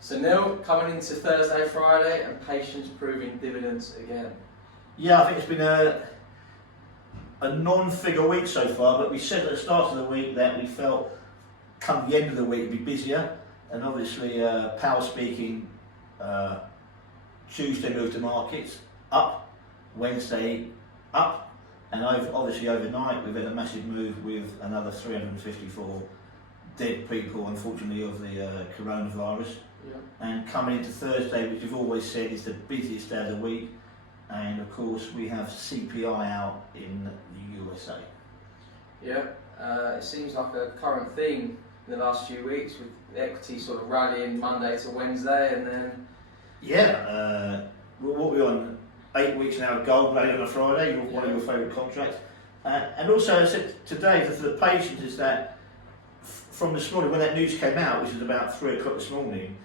So Neil, coming into Thursday, Friday, and patience proving dividends again. Yeah, I think it's been a non-figure week so far, but we said at the start of the week that we felt come the end of the week it'd be busier, and obviously power speaking, Tuesday moved the markets up, Wednesday up, and obviously overnight we've had a massive move with another 354 dead people, unfortunately, of the coronavirus. Yeah. And coming into Thursday, which we've always said is the busiest day of the week, and of course we have CPI out in the USA. Yeah, it seems like a current theme in the last few weeks with the equity sort of rallying Monday to Wednesday, and then... Yeah, what we're on 8 weeks now of gold rally on a Friday, one of your favourite contracts. And also I said today for the patience is that from this morning when that news came out, which was about 3 o'clock this morning,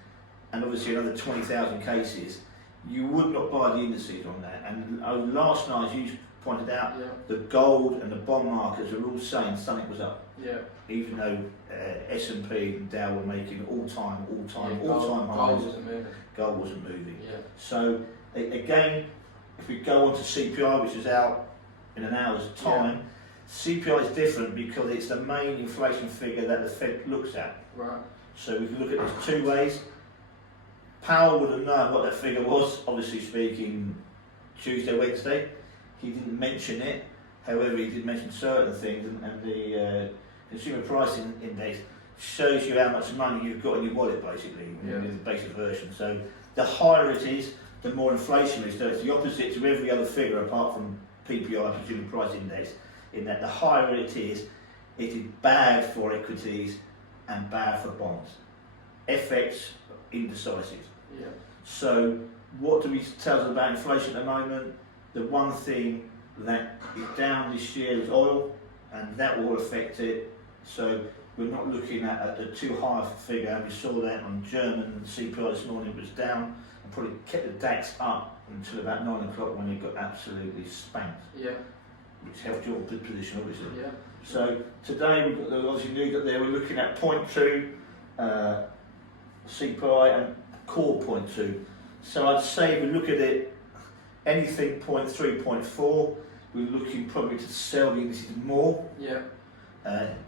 and obviously another 20,000 cases, you would not buy the indices on that. And last night, as you pointed out, the gold and the bond markets are all saying something was up. Yeah. Even though S&P and Dow were making all-time highs. Gold wasn't moving. Gold wasn't moving. Yeah. So again, if we go on to CPI, which is out in an hour's time, CPI is different because it's the main inflation figure that the Fed looks at. Right. So we can look at this two ways. Powell would have known what that figure was, obviously speaking, Tuesday, Wednesday. He didn't mention it. However, he did mention certain things, and the consumer price index shows you how much money you've got in your wallet, basically, in the basic version. So the higher it is, the more inflation is. So it's the opposite to every other figure apart from PPI, consumer price index, in that the higher it is bad for equities and bad for bonds. FX, indecisive. Yeah. So what do we tell us about inflation at the moment? The one thing that is down this year is oil, and that will affect it. So we're not looking at a too high a figure. We saw that on German CPI this morning, it was down, and probably kept the DAX up until about 9 o'clock when it got absolutely spanked. Yeah. Which helped your position, obviously. Yeah. So today we've got the obviously news up there. We're looking at 0.2 CPI and core 0.2. So I'd say if we look at it, anything 0.3, 0.4, we're looking probably to sell the indices more. Yeah.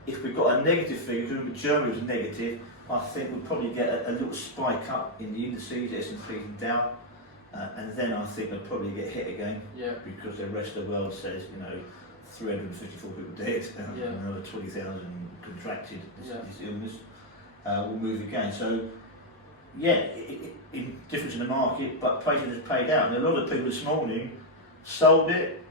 If we've got a negative figure, remember Germany was negative, I think we'll probably get a little spike up in the indices, S&P and Dow, and then I think they'll probably get hit again. Yeah. Because the rest of the world says, 354 people dead, and another 20,000 contracted this illness, will move again. So, in difference in the market, but prices has paid out. And a lot of people this morning sold it,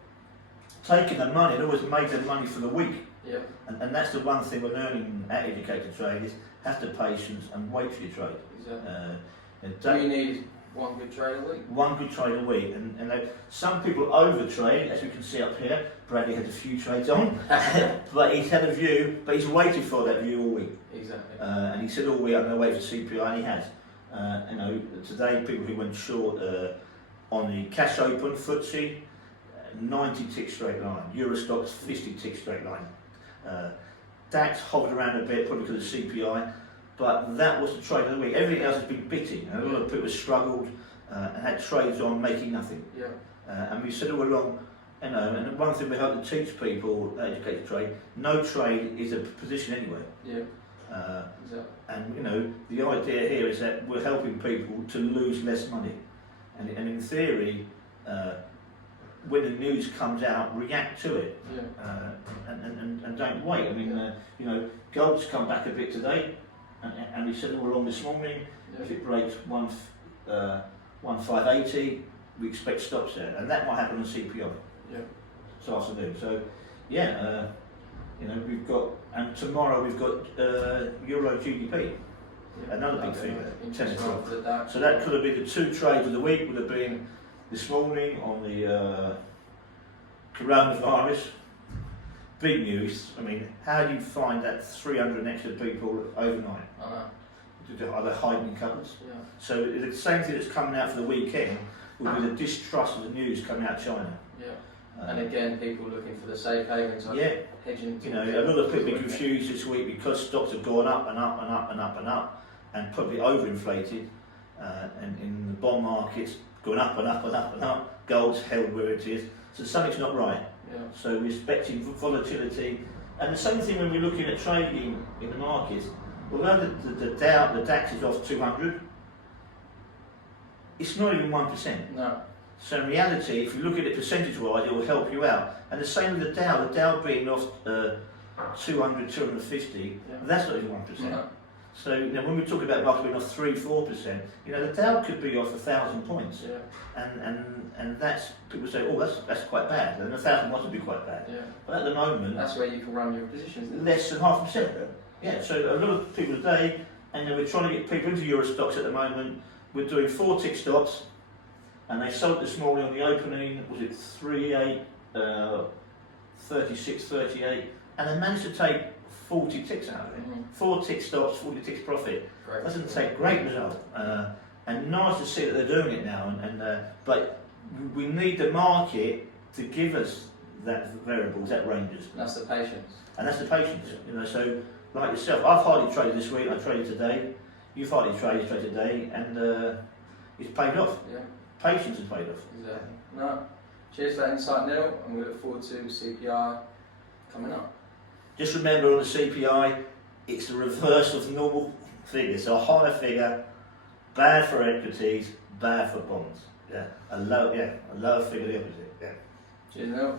taking the money, and always made their money for the week. Yeah. And that's the one thing we're learning at Educated Trade is have the patience and wait for your trade. Exactly. Do you need one good trade a week? One good trade a week, and some people over trade, as we can see up here. Bradley had a few trades on, but he's had a view, but he's waited for that view all week. Exactly. And he said all week, I'm going to wait for CPI, and he has. Today people who went short on the cash open, FTSE, 90 tick straight line, Eurostoxx 50 tick straight line. DAX hovered around a bit, probably because of CPI, but that was the trade of the week. Everything else has been bitting. A lot of people struggled and had trades on making nothing. Yeah. And we said all along, and one thing we hope to teach people, Educated Trade, no trade is a position anyway. Yeah. Exactly. And the idea here is that we're helping people to lose less money, and in theory, when the news comes out, react to it, and don't wait. I mean, gold's come back a bit today, and we said all along this morning, if it breaks 1,580, we expect stops there, and that might happen on CPI. This afternoon. So, we've got, and tomorrow we've got Euro GDP, another big figure, 10 o'clock. So that could have been the two trades of the week, would have been this morning on the coronavirus. Big news. I mean, how do you find that 300 extra people overnight? Are they hiding in cupboards? Yeah. So the same thing that's coming out for the weekend will be the distrust of the news coming out of China. Yeah. And again, people looking for the safe havens, hedging. A lot of people are confused this week because stocks have gone up and up and up and up and up, and probably overinflated. and in the bond markets going up and up and up and up. Gold's held where it is, so something's not right. Yeah. So we're expecting volatility, and the same thing when we're looking at trading in the markets. Although the DAX is off 200, it's not even 1%. No. So in reality, if you look at it percentage-wise, it will help you out. And the same with the Dow being off 200, 250, Yeah. that's not even 1%. No. So when we talk about market being off 3-4%, the Dow could be off 1,000 points, Yeah. and that's, people say, oh, that's quite bad, and 1,000 points would be quite bad. Yeah. But at the moment, That's where you can run your positions. Isn't it? less than 0.5%. Yeah. So a lot of people today, and we're trying to get people into Euro stocks at the moment. We're doing 4 tick stops, and they sold this morning on the opening. Was it 38, 36, 38, and they managed to take 40 ticks out of it. 4 tick stops, 40 ticks profit. Great. Doesn't take great result, and nice to see that they're doing it now. But we need the market to give us that variables, that ranges, That's the patience. and that's the patience. So like yourself, I've hardly traded this week. I traded today. You've hardly traded today, and it's paid off. Yeah. Patience has paid off. Exactly. No. Cheers for that insight, Neil, and we look forward to CPI coming up. Just remember on the CPI, it's the reverse of the normal figure. So a higher figure, bad for equities, bad for bonds. Yeah, a lower figure the opposite. Yeah. Cheers, Neil.